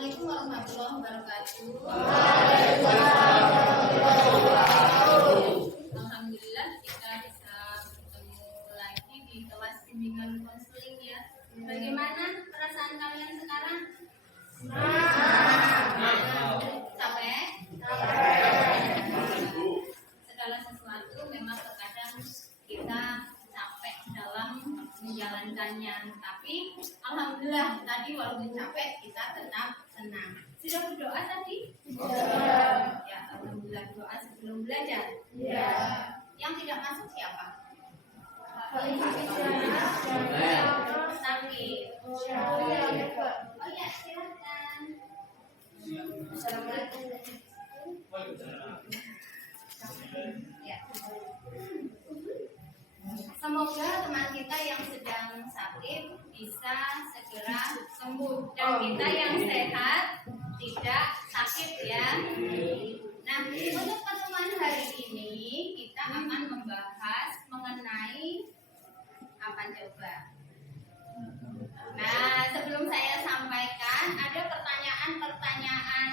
Assalamualaikum warahmatullahi wabarakatuh. Alhamdulillah kita bisa bertemu lagi di kelas bimbingan konseling ya. Bagaimana perasaan kalian sekarang? Capek? Segala sesuatu memang terkadang kita capek dalam menjalankannya, tapi alhamdulillah tadi walaupun capek kita tetap tenang. Sudah berdoa tadi? Ya, alhamdulillah doa sebelum belajar. Yang tidak masuk siapa? Sakit. Oh ya, silakan. Assalamualaikum. Ya. Semoga teman kita yang sedang sakit bisa segera sembuh dan kita yang sehat tidak sakit ya. Nah, untuk pertemuan hari ini kita akan membahas mengenai apa coba? Nah, sebelum saya sampaikan ada pertanyaan-pertanyaan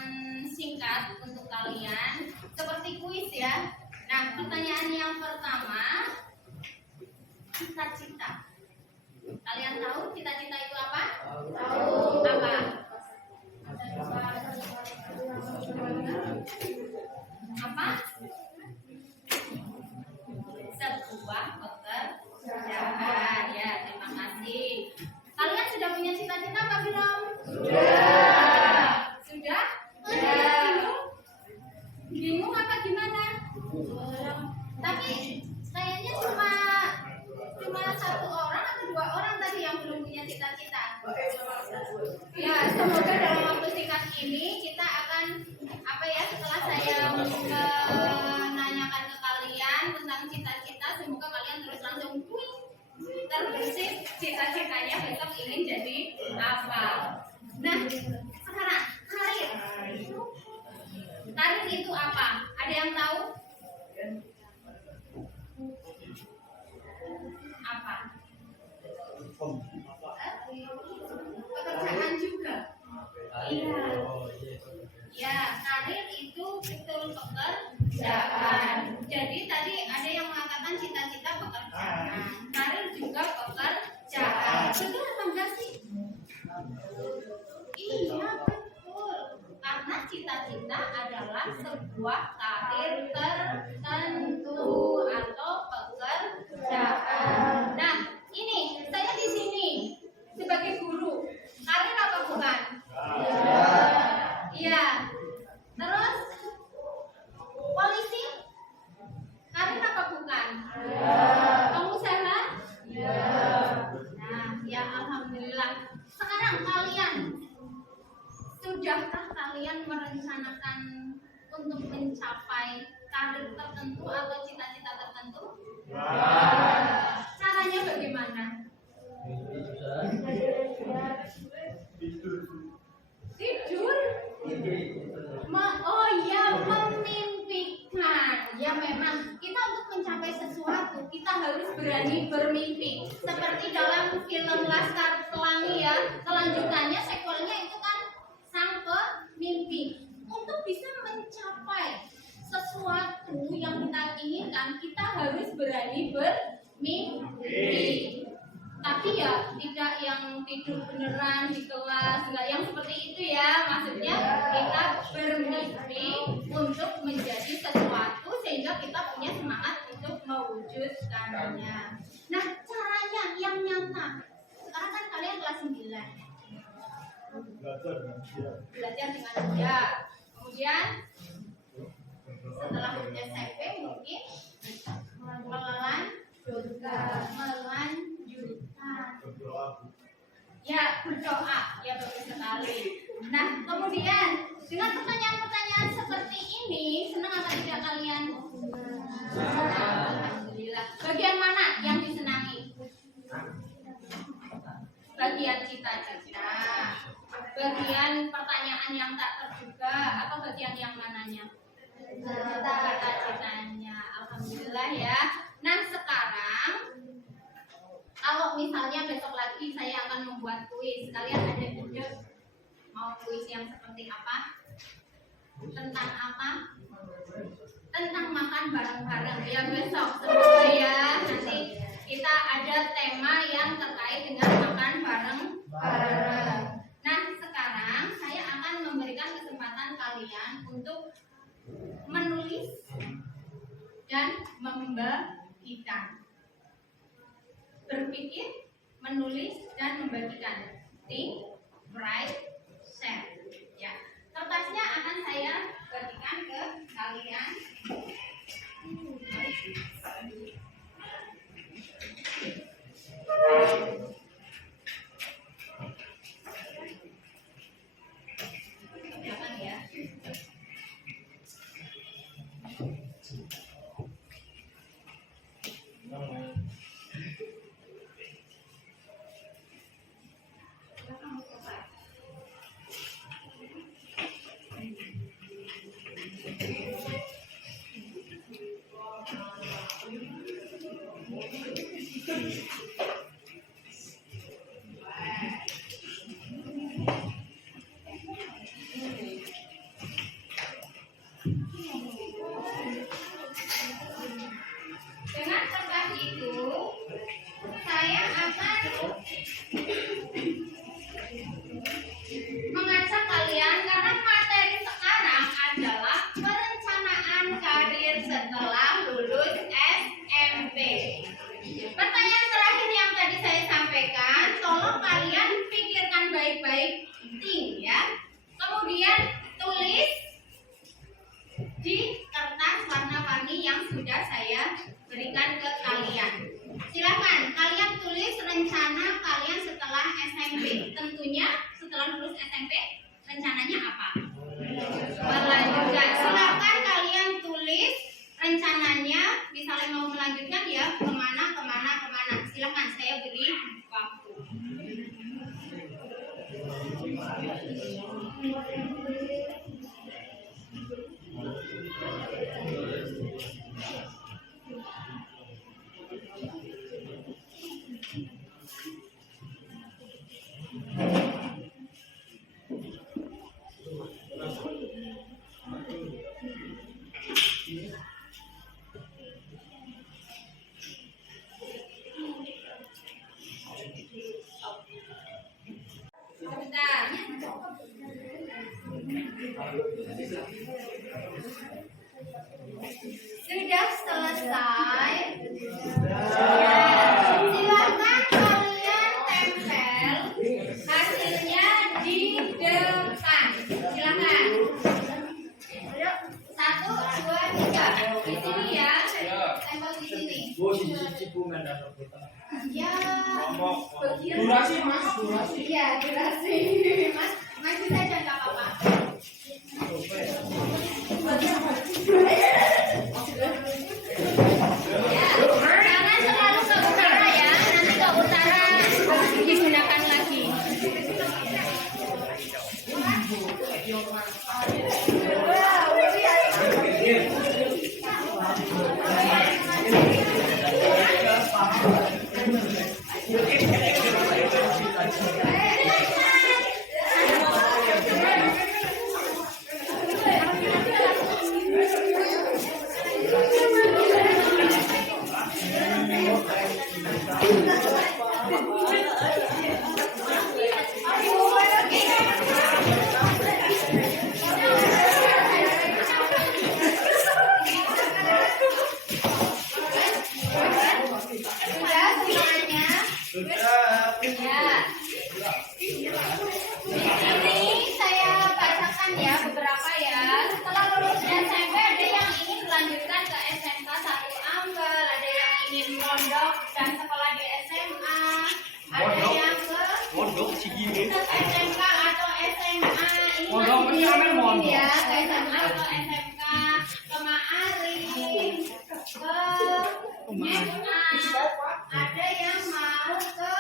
singkat untuk kalian seperti kuis ya. Nah, pertanyaan yang pertama, cita-cita. Kalian tahu cita-cita itu apa? Tahu. Apa? Apa? Sebuah pekerjaan. Ya, terima kasih. Kalian sudah punya cita-cita apa belum? Sudah? Bingung? Bingung apa gimana? Tapi kayaknya cuma satu orang atau dua orang tadi yang belum punya cita-cita. Ya, semoga dalam waktu singkat ini kita akan setelah saya menanyakan ke kalian tentang cita-cita, semoga kalian terus langsung terbersih cita-citanya besok ingin jadi apa. Nah, sekarang karir. Karir itu apa? Ada yang tahu? Apa? Pekerjaan juga. Iya. Ya, karir itu betul pekerjaan. Jadi tadi ada yang mengatakan cita-cita pekerjaan. Karir juga pekerjaan. Betul apa enggak sih? Iya, betul. Karena cita-cita adalah sebuah karir tertentu atau pekerjaan. Nah, ini saya di sini sebagai guru. Karir apa bukan? Iya. Terus polisi? Karir apa bukan? Pengusaha? Nah, ya alhamdulillah. Sekarang kalian sudahkah kalian merencanakan untuk mencapai karir tertentu atau cita-cita tertentu? Caranya bagaimana? Tidur? Oh ya, memimpikan. Ya memang kita untuk mencapai sesuatu kita harus berani bermimpi. Seperti dalam film Laskar Pelangi ya, kelanjutannya sequelnya itu kan sang pemimpi. Untuk bisa mencapai sesuatu yang kita inginkan, kita harus berani bermimpi. Tapi ya tidak yang tidur beneran di kelas, enggak yang seperti itu ya. Maksudnya kita bermimpi untuk menjadi sesuatu sehingga kita punya semangat untuk mewujudkannya. Nah, caranya yang nyata. Sekarang kan kalian kelas 9. Belajar dengan dia. Kemudian setelah SMP mungkin melanjutkan. Ya, berdoa. Ya, bagus sekali. Nah, kemudian dengan pertanyaan-pertanyaan seperti ini, senang apa tidak kalian? Alhamdulillah. Bagian mana yang disenangi? Bagian cita-cita. Bagian pertanyaan yang tak terduga atau bagian yang mananya? Cita-citanya. Alhamdulillah ya. Nah, sekarang kalau misalnya besok lagi saya akan membuat kuis, kalian ada ide mau kuis yang seperti apa? Tentang apa? Tentang makan bareng-bareng ya besok. Semoga ya nanti kita ada tema yang terkait dengan makan bareng-bareng. Nah, sekarang saya akan memberikan kesempatan kalian untuk menulis dan membagikan. Berpikir, menulis, dan membagikan. Think, write, share. Ya, kertasnya akan saya bagikan ke kalian. Silakan ya. Dengan kertas itu saya akan mengajak kalian karena materi sekarang adalah perencanaan karir setelah lulus SMP. Pertanyaan terakhir yang tadi saya sampaikan, tolong kalian pikirkan baik-baik, think ya. Kemudian tulis di kertas warna-warni yang sudah saya berikan ke kalian. Silakan kalian tulis rencana kalian setelah SMP. Tentunya setelah lulus SMP rencananya apa? Melanjutkan. Silakan kalian tulis rencananya, misalnya mau melanjutkan ya kemana. Silakan, saya beri waktu. Sebentar. Sudah selesai. Silakan kalian tempel hasilnya di depan. Silakan. 1, 2, 3. Di sini ya. Tempel di sini. Ya. Durasi mas, durasi. Iya, durasi. Mas bisa aja nggak apa-apa. Ya, jangan selalu ke utara ya. Nanti ke utara digunakan lagi. mondok dan sekolah di SMA, ada yang ke mondok Cigiri, SMK atau SMA, ini mondok masih mana mondok ya, ke SMA atau SMK, ke Ma'arif, ke SMA, ada yang mau ke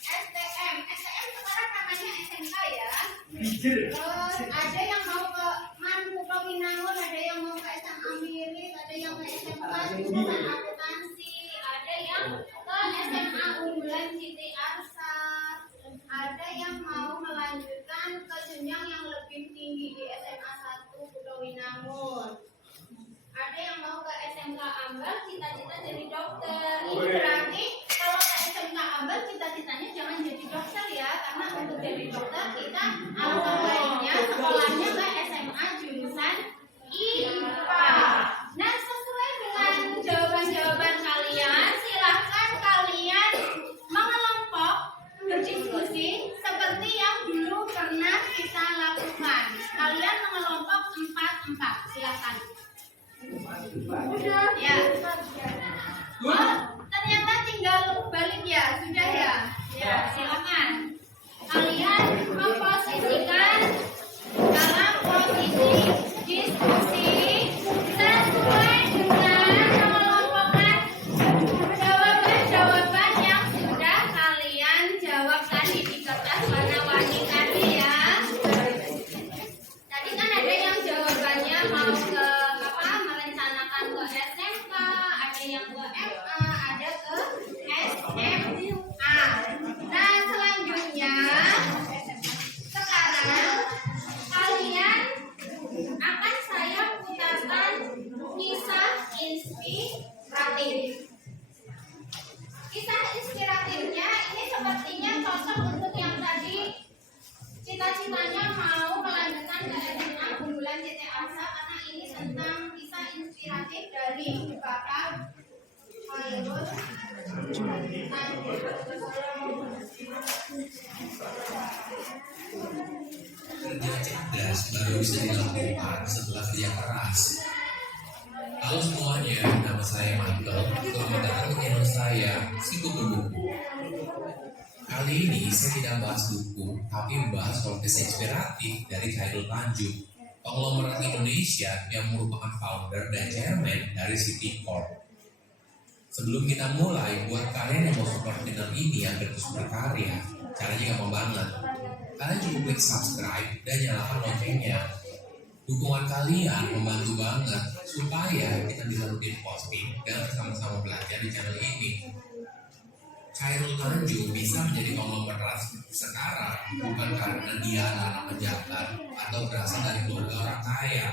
STM. STM sekarang namanya SMK ya. Terus ada yang mau ke Mampu Kawinangun, ada yang mau ke SMA Mirip, ada yang ke SMK jurusan akuntansi, ada yang ke SMA Unggulan Siti Arsa, ada yang mau melanjutkan ke jenjang yang lebih Udah. Ya. Oh, ternyata tinggal balik ya, sudah ya. Ya, silakan. Kalian memposisikan dalam posisi diskusi sesuai dengan mengelompokkan jawaban-jawaban yang sudah kalian jawab tadi di kertas warna-warni tadi ya. Tadi kan ada yang jawabannya mau ke apa? Merencanakan ke SMK, ada yang ke MA, ada ke SMA. Nah, selanjutnya sekarang kalian akan saya putarkan kisah inspiratif. Kisah inspiratifnya ini sepertinya cocok untuk yang tadi cita-citanya mau melanjutkan ke SMA unggulan CT Arsa, karena ini tentang kisah inspiratif dari Bapak Khairul Kerja cerdas baru bisa dilakukan setelah kerja keras. Halo semuanya, nama saya Michael. Selamat datang ke channel saya, Si Kutu Buku. Kali ini saya tidak bahas buku, tapi membahas soal kisah inspiratif dari Khairul Tanjung, konglomerat Indonesia yang merupakan founder dan chairman dari City Corp. Sebelum kita mulai, buat kalian yang mau support channel ini agar terus berkarya, caranya gampang banget. Kalian cukup klik subscribe dan nyalakan loncengnya. Dukungan kalian membantu banget supaya kita bisa rutin posting dan bersama-sama belajar di channel ini. Khairul Tanjung bisa menjadi konglomerat sekarang bukan karena dia adalah anak pejabat atau berasal dari keluarga orang kaya.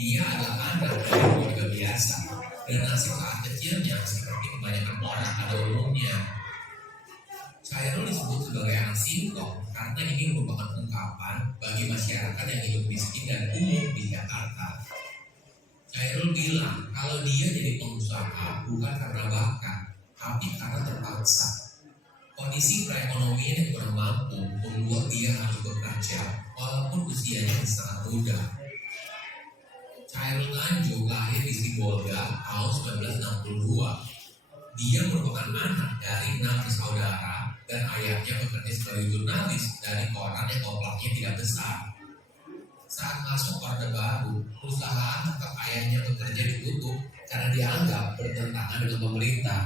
Dia adalah anak dari keluarga biasa dan nasib saat kecilnya seperti kebanyakan orang pada umumnya. Khairul disebut sebagai anak singkong karena ini merupakan ungkapan bagi masyarakat yang hidup miskin dan umum di Jakarta. Khairul bilang kalau dia jadi pengusaha bukan karena bakat, tapi karena terpaksa. Kondisi perekonomian yang kurang mampu membuat dia harus bekerja walaupun usianya sangat muda. Khairul Tanjung lahir di Sibolga tahun 1962. Dia merupakan anak dari 6 bersaudara dan ayahnya bekerja sebagai jurnalis dari koran yang komplaknya tidak besar. Saat masuk Orde Baru, perusahaan tempat ayahnya bekerja ditutup karena dianggap bertentangan dengan pemerintah.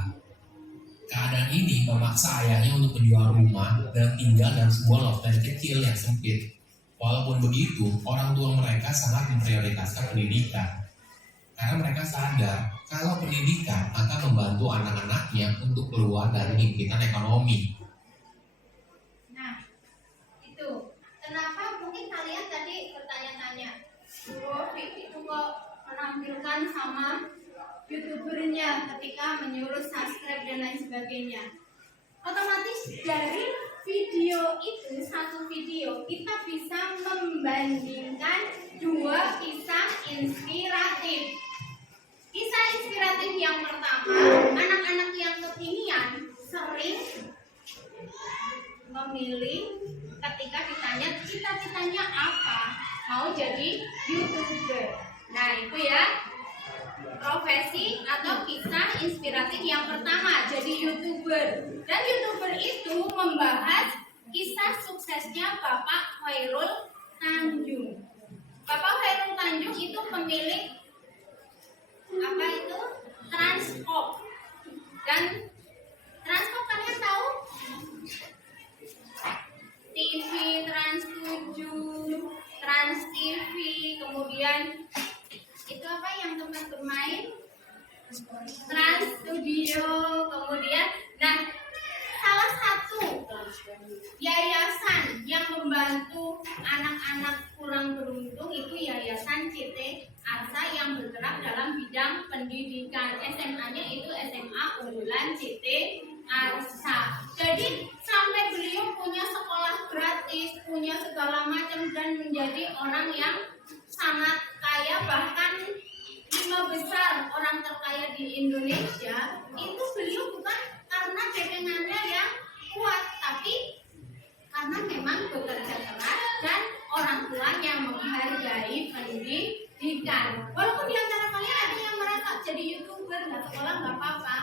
Keadaan ini memaksa ayahnya untuk menjual rumah dan tinggal dalam sebuah lofted kecil yang sempit. Walaupun begitu, orang tua mereka sangat memprioritaskan pendidikan. Karena mereka sadar kalau pendidikan akan membantu anak-anaknya untuk keluar dari himpitan ekonomi. Nah, itu. Kenapa mungkin kalian tadi bertanya-tanya, oh, itu kok menampilkan sama YouTubernya ketika menyuruh subscribe dan lain sebagainya. Otomatis dari video itu, satu video, kita bisa membandingkan dua kisah inspiratif. Kisah inspiratif yang pertama, anak-anak yang kekinian sering memilih ketika ditanya cita-citanya apa, mau jadi YouTuber. Nah, itu ya profesi atau kisah inspiratif yang pertama, jadi YouTuber. Dan YouTuber itu membahas kisah suksesnya Bapak Khairul Tanjung. Bapak Khairul Tanjung itu pemilik apa itu? Transkop. Dan Transkop kalian tahu? TV Trans 7, Trans TV, kemudian itu apa yang tempat bermain? Trans Studio, kemudian nah salah satu yayasan yang membantu anak-anak kurang beruntung itu Yayasan CT Arsa yang bergerak dalam bidang pendidikan. SMA-nya itu SMA Unggulan CT Arsa. Jadi sampai beliau punya sekolah gratis, punya segala macam dan menjadi orang yang sangat kaya, bahkan 5 besar orang terkaya di Indonesia. Itu beliau bukan karena dagangannya yang kuat, tapi karena memang bekerja keras dan orang tuanya menghargai pendidikan. Walaupun di antara misalnya ada yang merasa jadi YouTuber nggak sekolah nggak apa-apa,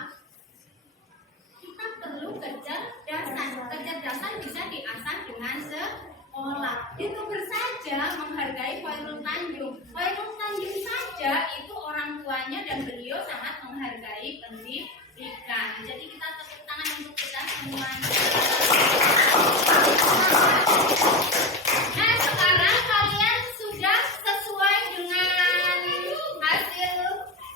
kita perlu kecerdasan. Kecerdasan bisa diasah dengan sekolah. YouTuber saja menghargai Khairul Tanjung. Khairul Tanjung saja itu orang tuanya dan beliau sangat menghargai pendidikan. Jadi kita tepuk tangan untuk kita semuanya. Nah, sekarang kalian sudah sesuai dengan hasil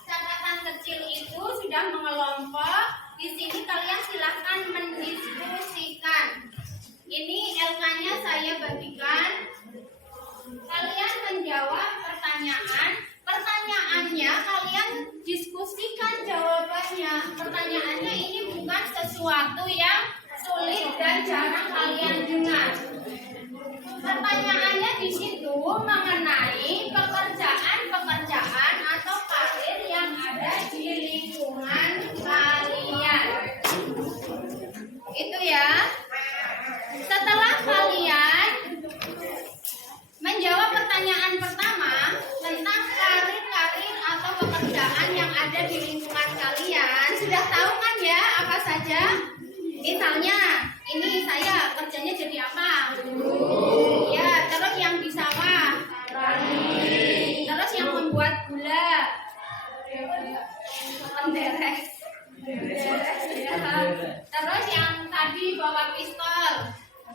catatan kecil itu, sudah mengelompok. Di sini kalian silahkan mendiskusikan. Ini LK-nya saya bagikan. Kalian menjawab pertanyaan. Pertanyaannya kalian diskusikan jawabannya. Pertanyaannya ini bukan sesuatu yang sulit dan jarang kalian dengar. Pertanyaannya di situ mengenai pekerjaan-pekerjaan atau karir yang ada di lingkungan kalian. Itu ya. Setelah kalian menjawab pertanyaan pertama tentang karir-karir atau pekerjaan yang ada di lingkungan kalian, sudah tahu kan ya apa saja? Misalnya, ini saya kerjanya jadi apa? Ya, terus yang di sawah. Terus yang membuat gula. Penderes. Ya. Terus yang tadi bawa pistol.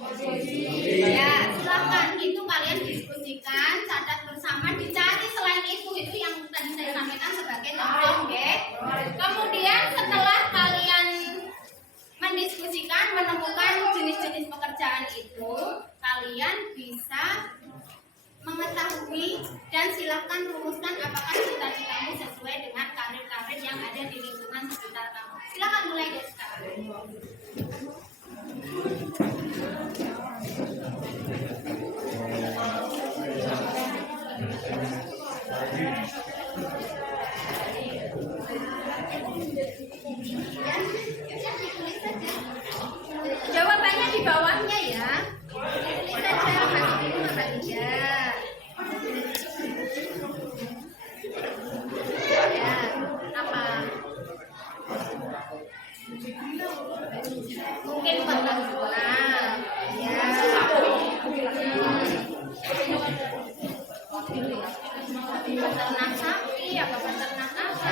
Ya, silakan itu kalian diskusikan, catat bersama, dicari selain itu yang tadi saya sampaikan sebagai contoh, ya. Kemudian setelah kalian mendiskusikan, menemukan jenis-jenis pekerjaan itu, kalian bisa mengetahui dan silakan rumuskan apakah cita-citamu sesuai dengan karir-karir yang ada di lingkungan sekitar kamu. Silakan mulai dari sekarang. Jawabannya di bawahnya ya. Tulis saja masih bingung apa tidak. Ya, apa? Mungkin peternak. Ya. Peternak sapi, apa peternak apa?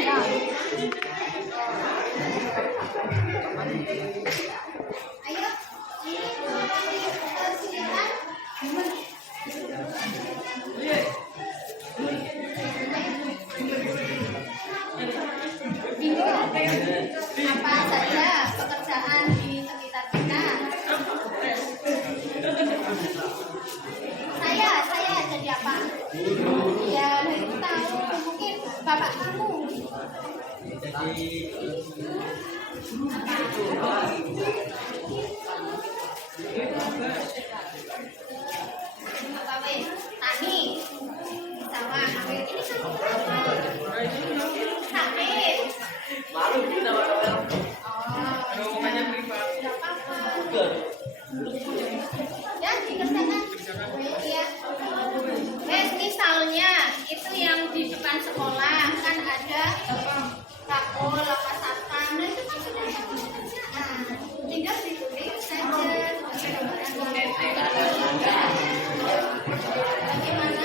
Ya. Ayo, apa saja pekerjaan di sekitar kita? Saya jadi apa? Ya, itu tahu. Mungkin bapak kamu. Apa weh? Tani. Sawah. Ini kan sakit. Malu kita bakal. Ngomongnya privat. Enggak apa-apa. Ya, dikerjakan. Iya. Misalnya itu yang di depan sekolah kan ada rakul, apa satpam, nah itu kan sudah ada pekerjaan. Tinggal ditulis saja. Bagaimana?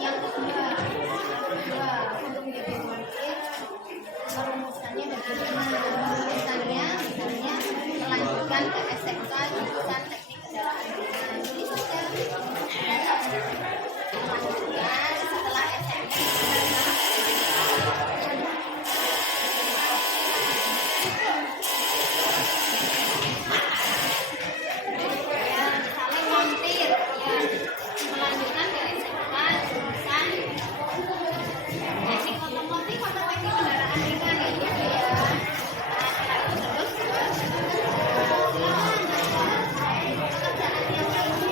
Yang kedua, untuk menjadi murid, merumuskannya bagaimana? Misalnya melanjutkan ke SMK jurusan teknik kendaraan ringan. Tulis saja. melanjutkan setelah SMP. Ya, saling montir, ya, melanjutkan ke SMK jurusan teknik otomotif atau teknik kendaraan ringan kayak gitu ya. Nah, setelah itu terus pekerjaan yang lainnya.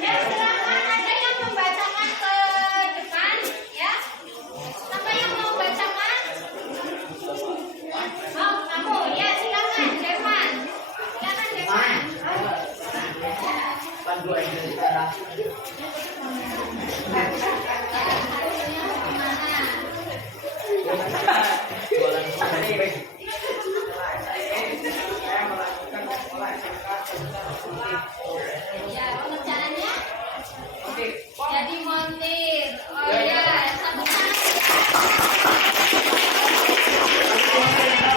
Ya, silakan ada yang membacakan ke depan, ya. Siapa yang mau bacakan? Oh, kamu, ya silakan, Devan. Silakan, Devan. Hasilnya bagaimana? Ya, pekerjaannya jadi montir. Oh ya, satu tangan.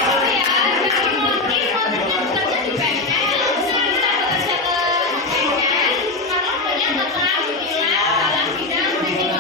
Oh ya, jadi montir, montirnya bekerja di bengkel. Bisa bekerja ke bengkel. Kalau punya keterampilan dalam bidang teknik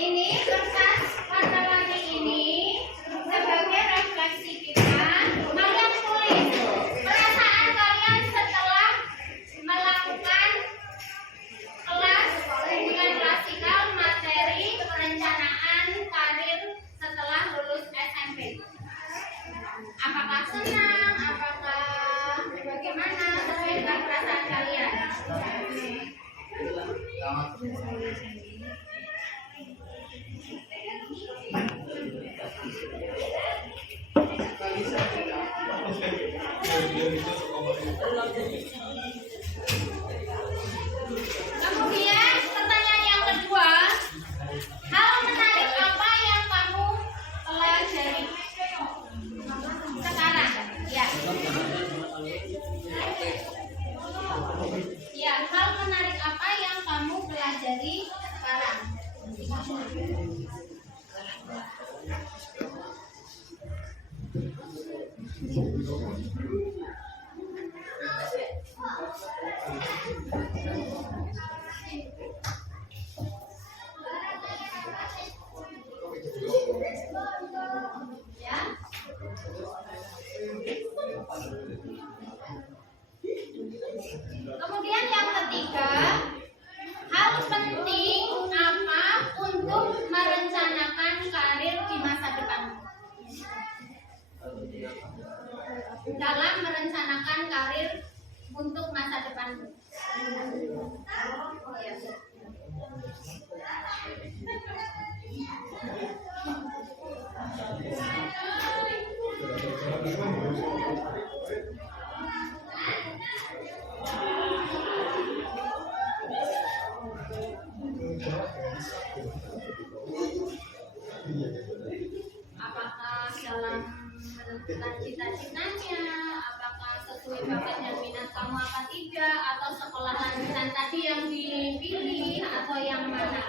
Ini kertas warna-warni ini sebagai refleksi kita. Kalian tulis perasaan kalian setelah melakukan kelas hubungan klasikal materi perencanaan karir setelah lulus SMP. Apakah senang? Apakah bagaimana? Sesuai dengan perasaan kalian. Kemudian pertanyaan yang kedua, hal menarik apa yang kamu pelajari sekarang? Ya. Ya, hal menarik apa yang kamu pelajari sekarang? Ya. Kemudian yang ketiga, hal penting apa untuk merencanakan karir di masa depan? Dalam merencanakan karir untuk masa depan. Apakah dalam menentukan cita-citanya, apakah sesuai bakat dan minat kamu apa tidak, atau sekolah lanjutan tadi yang dipilih, atau yang mana?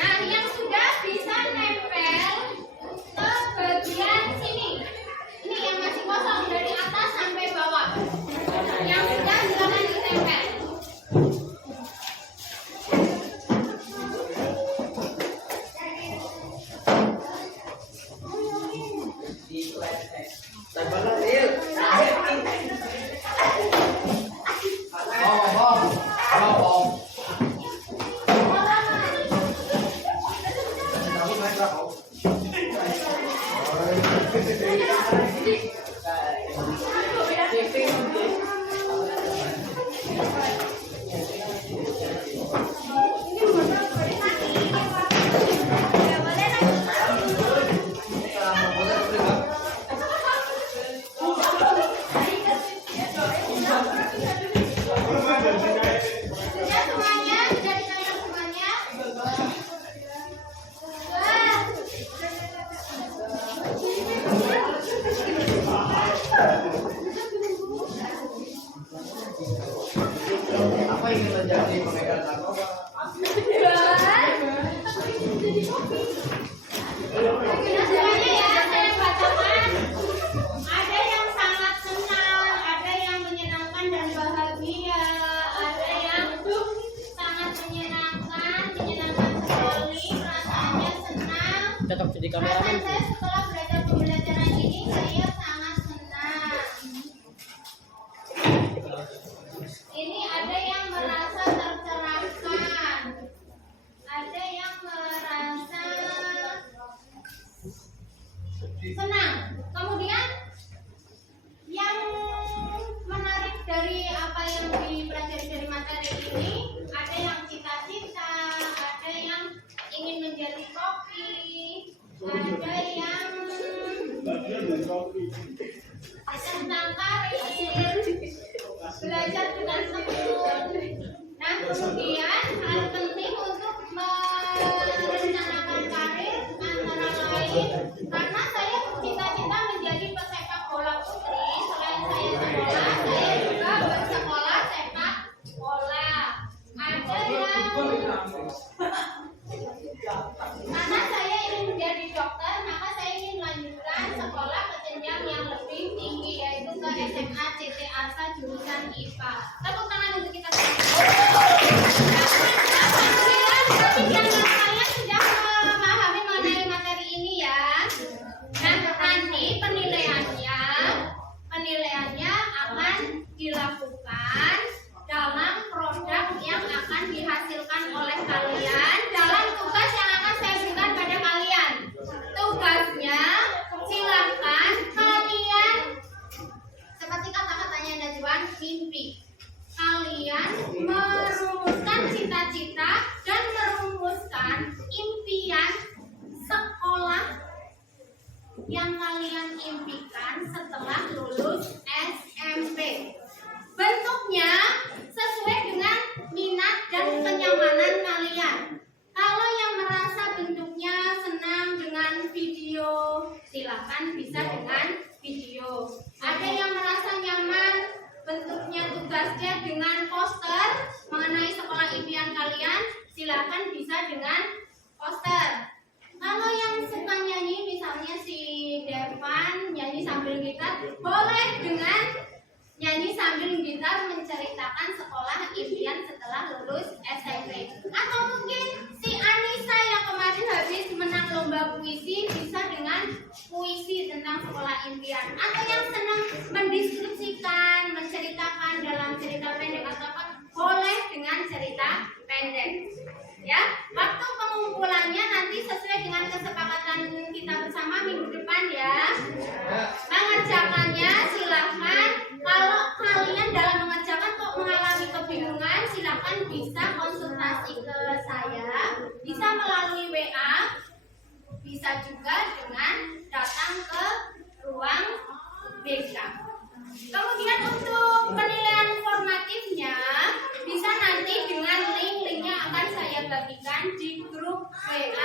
Nah, yang sudah bisa nempel ke bagian sini. Ini yang masih kosong dari atas sampai bawah. Yang sudah silakan ditempel. Apa yang terjadi pemegang narkoba? Semuanya ya, saya bacakan. Ada yang sangat senang, ada yang menyenangkan dan bahagia, ada yang sangat menyenangkan sekali, perasaannya senang. Cocok jadi kameramen. Perasaan saya setelah belajar pembelajaran ini, saya sangat senang. Ini ada yang merasa tercerahkan, ada yang merasa senang. Kemudian yang menarik dari apa yang dipelajari dari materi ini, ada yang cita-cita, ada yang ingin menjadi koki, ada yang tentang karir, belajar dengan tekun. Nah, kemudian hal penting untuk merencanakan karir antara lain, karena saya cita-cita menjadi pesepak bola putri. Selain saya sekolah, saya juga bersekolah sepak bola. Ada yang karena saya ingin menjadi FKCT Arsa jurusan IPA. Tepuk tangan untuk kita semua. Alhamdulillah, berarti di antara kalian sudah memahami mengenai materi ini ya. Nah, nanti penilaiannya akan dilakukan dalam produk yang akan dihasilkan oleh kalian dalam tugas yang akan saya berikan pada kalian. Tugasnya silakan kalian seperti kata-katanya Najwan, mimpi. Kalian merumuskan cita-cita dan merumuskan impian sekolah yang kalian impikan setelah lulus SMP. Bentuknya sesuai dengan minat dan kenyamanan kalian. Kalau yang merasa bentuknya senang dengan video, silakan bisa dengan video. Ada yang merasa nyaman bentuknya tugasnya dengan poster mengenai sekolah impian kalian, silakan bisa dengan poster. Kalau yang suka nyanyi, misalnya si Devan nyanyi sambil gitar, boleh dengan nyanyi sambil gitar menceritakan sekolah impian setelah lulus SMP. Atau mungkin si Anissa yang kemarin habis menang lomba puisi bisa dengan puisi tentang sekolah impian. Atau yang senang mendeskripsikan, menceritakan dalam cerita pendek atau apa, boleh dengan cerita pendek. Ya, waktu pengumpulannya nanti sesuai dengan kesepakatan kita bersama minggu depan ya. Mengerjakannya silahkan. Kalau kalian dalam mengerjakan kok mengalami kebingungan, silahkan bisa konsultasi ke saya, bisa melalui WA, bisa juga dengan datang ke ruang BK. Kemudian untuk penilaian formatifnya bisa nanti dengan link-linknya akan saya bagikan di grup WA